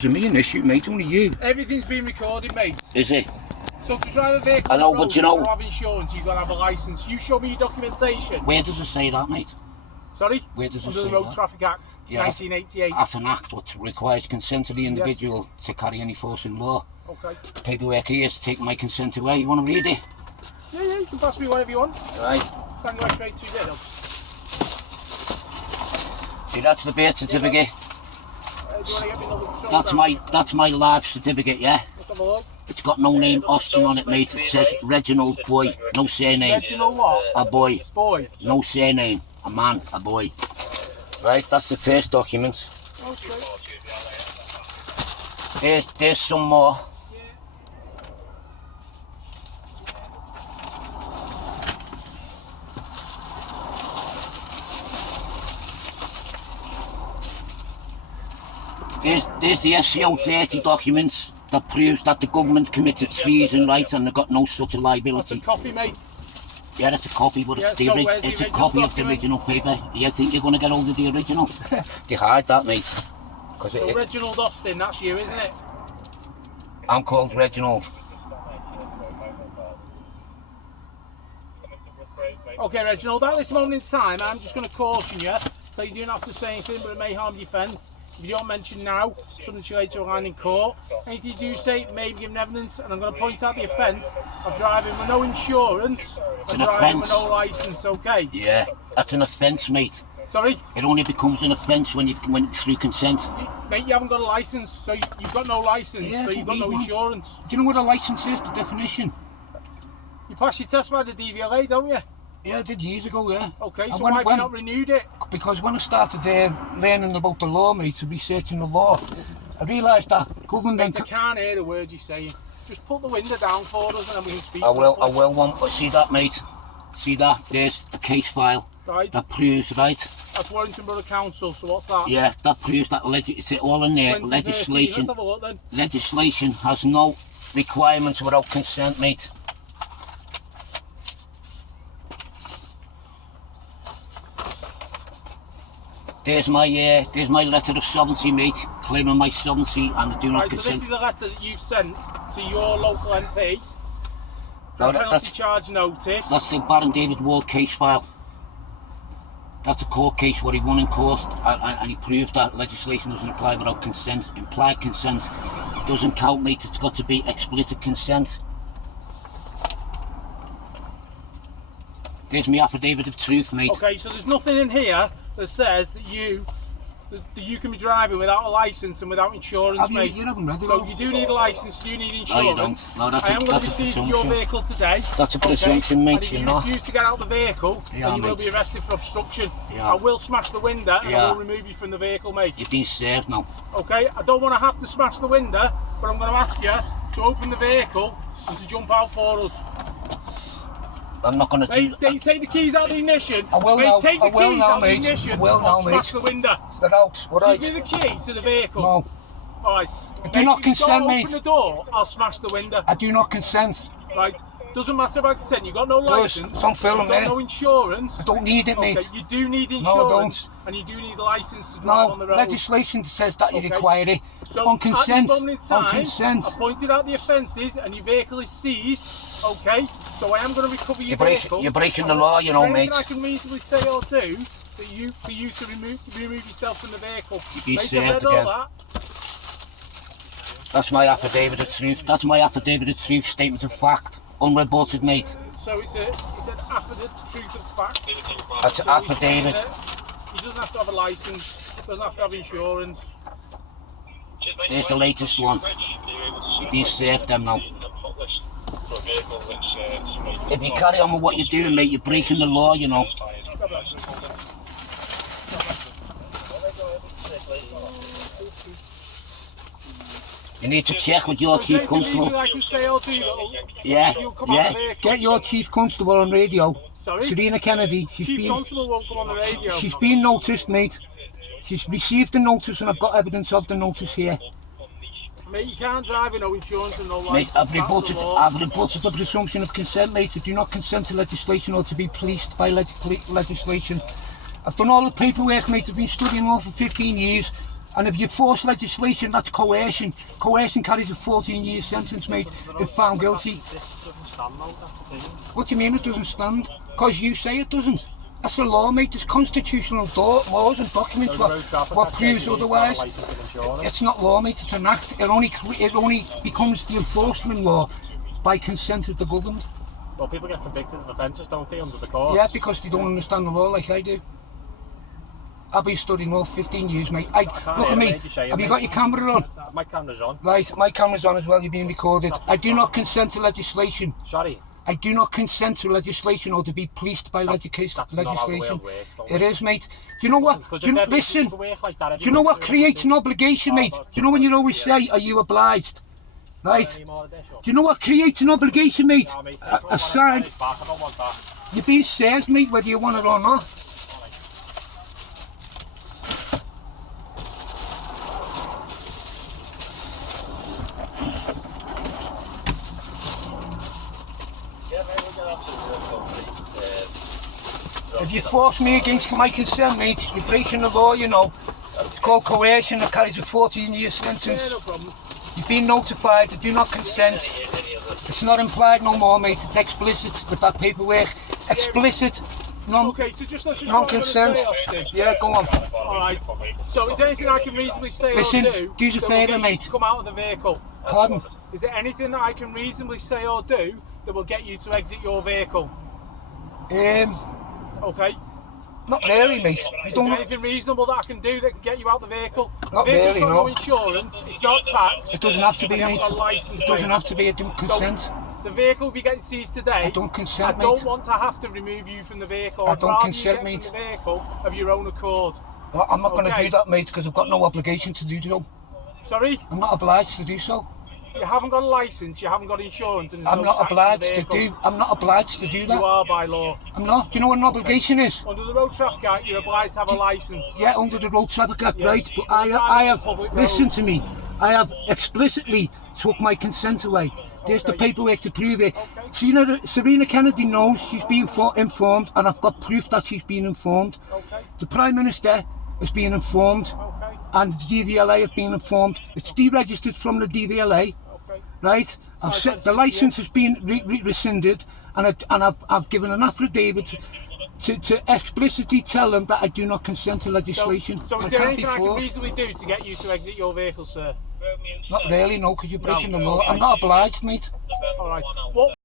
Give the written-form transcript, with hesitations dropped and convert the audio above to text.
To me an issue, mate, only you. Everything's been recorded, mate. Is it? So to drive a vehicle I know, on the road, but you know- to have insurance, you've got to have a licence. You show me your documentation. Where does it say that, mate? Sorry? Where does it Under say the Road that? Traffic Act, Yeah, 1988. That's an act which requires consent of the individual to carry any force in law. Okay. Paperwork here is to take my consent away. You want to read it? Yeah, you can pass me whatever you want. Right. Tango X-ray 2 0. See, that's the birth certificate. Do you want to get me another control That's my life certificate, yeah? Let's have a look. It's got no name Austin on it, mate. It says Reginald Boy, no surname. Reginald what? A boy, Boy. no surname. A man, a boy. Right, that's the first document. Okay. There's some more. There's the SCO 30 documents that proves that the government committed treason, right, and they've got no such a That's liability. a copy, mate. Yeah, that's a copy, but Yeah, it's, the so ori- where's the it's a original copy of the document? original paper. You think you're going to get hold of the original? They hide that, mate. Because So Reginald Austin, that's you, isn't it? I'm called Reginald. Okay, Reginald, at this moment in time, I'm just going to caution you, so you don't have to say anything, but it may harm your fence. If you don't mention now, something to later on in court. Anything you do say may be given evidence, and I'm going to point out the offence of driving with no insurance and an driving with offence. no licence, okay? Yeah, that's an offence, mate. Sorry? It only becomes an offence when it's through consent. Mate, you haven't got a licence, so you've got no licence, Yeah, so you've got we no want- insurance. Do you know what a licence is, the definition? You pass your test by the DVLA, don't you? Yeah, I did years ago, yeah. Okay, And so why have you not renewed it? Because when I started learning about the law, mate, researching the law, I realised that government... Mate, I can't hear the words you're saying. Just put the window down for us and then we can speak. I will properly. see that, mate. See that? There's the case file. Right. That proves, right? That's Warrington Borough Council, so what's that? Yeah, that proves that it's all in there. 2013. Legislation. Let's have a look then. Legislation has no requirements without consent, mate. There's my letter of sovereignty, mate, claiming my sovereignty, and I do not Right, so this consent. is a letter that you've sent to your local MP. No, Penalty that's charge notice. the Baron David Ward case file. That's a court case where he won in court, and he proved that legislation doesn't apply without consent. Implied consent doesn't count, mate. It's got to be explicit consent. There's my affidavit of truth, mate. Okay, so there's nothing in here that says that you can be driving without a licence and without insurance, Have you- mate. you haven't read it So all? you do need a licence, you need No, insurance. you don't. No, that's I am going to be a seizing your presumption. vehicle today. That's a okay? presumption, mate, And if you're you not. refuse to get out of the vehicle, Yeah, then you will mate. be arrested for obstruction. Yeah. I will smash the window and I Yeah. will remove you from the vehicle, mate. You've been served now. Okay, I don't want to have to smash the window, but I'm going to ask you to open the vehicle and to jump out for us. I'm not going to do Mate, they take the keys out of the ignition. I will mate, now. take the I will keys now, out of the mate. ignition. I will now, I'll smash mate. the window. that out. All right. Give me the key to the vehicle. No, All right. I do not if you consent, don't mate. Open the door. I'll smash the window. I do not consent. Right. Doesn't matter if I consent. You've got no licence. don't film You've got me. no insurance. I don't need it, Okay, mate. you do need No, I insurance, don't. and you do need a licence to drive on the No, road. legislation says that you Okay. require it. So On consent. at this moment in time, On consent. I pointed out the offences, and your vehicle is seized. Okay, so I am going to recover your vehicle. You're breaking the law, you know, Is there anything mate. I can reasonably say or do for you to remove yourself from the vehicle. You'd be Mate, I've served read all again. that. That's my affidavit of truth. That's my affidavit of truth, statement of fact. Unrebutted, mate. So it's an affidavit, truth of fact. That's an So he's saying affidavit. that he doesn't have to have a licence, doesn't have to have insurance. There's the latest one. You've been served them now. If you carry on with what you're doing, mate, you're breaking the law, you know. You need to check with your chief constable. I can say or do that. Yeah, You'll come out yeah. the vehicle. Get your chief constable on radio. Sorry? Serena Kennedy. Chief Constable won't come on the radio. She's been noticed, mate. She's received the notice, and I've got evidence of the notice here. Mate, you can't drive with no insurance and no Mate, licence. I've That's rebutted, the law. I've rebutted the presumption of consent, mate. I do not consent to legislation or to be policed by legislation. I've done all the paperwork, mate. I've been studying law for 15 years. And if you force legislation, that's coercion. Coercion carries a 14-year sentence, mate, if found guilty. This doesn't stand though, that's the thing. What do you mean it doesn't stand? Because you say it doesn't. That's the law, mate. There's constitutional laws and documents what proves otherwise. It's not law, mate. It's an act. It only becomes the enforcement law by consent of the government. Well, people get convicted of offences, don't they, under the courts? Yeah, because they don't understand the law like I do. I've been studying law 15 years, mate. Look at me. Have you got your camera on? My camera's on. Right, my camera's on as well. You're being recorded. I do not consent to legislation. Sorry. I do not consent to legislation or to be policed by legislation. That's not how the world works, though. It is, mate. Do you know what? Listen. Do Like that, you know what creates an obligation, mate? Do you know when you always say, "Are you obliged?" Right. Do you know what creates an obligation, mate? A sign. You're being served, mate, whether you want it or not. If you force me against my consent, mate, you're breaking the law, you know. It's called coercion. It carries a 14-year sentence. Yeah, no problem. You've been notified. I do not consent. It's not implied no more, mate. It's explicit with that paperwork. Explicit. Okay, so just listen to non-consent. what I'm gonna say, Austin. Yeah, go on. Alright. So is there anything I can reasonably say Listen, or do do us a that will favour, get you mate. to come out of the vehicle? Pardon? Is there anything that I can reasonably say or do that will get you to exit your vehicle? Okay. Not really, mate. Is there anything reasonable that I can do that can get you out the vehicle? Not The vehicle's really, got no. no insurance, it's not taxed. It doesn't have to be, and you mate. haven't got a licence, It doesn't mate. have to be. I don't consent. So, the vehicle will be getting seized today. I don't consent, I don't mate. want to have to remove you from the vehicle. I I'd don't rather consent, you mate. get from the vehicle of your own accord. I'm not going to Okay. do that, mate, because I've got no obligation to do so. Sorry? I'm not obliged to do so. You haven't got a licence, you haven't got insurance, and there's I'm no not tax on the obliged to vehicle. do. I'm not obliged to do You that. are by law. I'm not. Do you know what an obligation is? Under the Road Traffic Act, you're obliged to have a licence. Yeah, under the Road Traffic Act, Yes. right? But You're driving I on have. public Listen road. to me. I have explicitly took my consent away. There's the Okay. paperwork to prove it. Okay. Serena Kennedy knows she's been informed, and I've got proof that she's been informed. Okay. The Prime Minister has been informed, Okay. and the DVLA have been informed. It's deregistered from the DVLA. Okay. Right, I've said the license has been rescinded, and I've given an affidavit to explicitly tell them that I do not consent to legislation. So I is there can't be anything I can forced. reasonably do to get you to exit your vehicle, sir? Not really, no, because you're breaking No, the law. okay. I'm not obliged, mate. Alright. What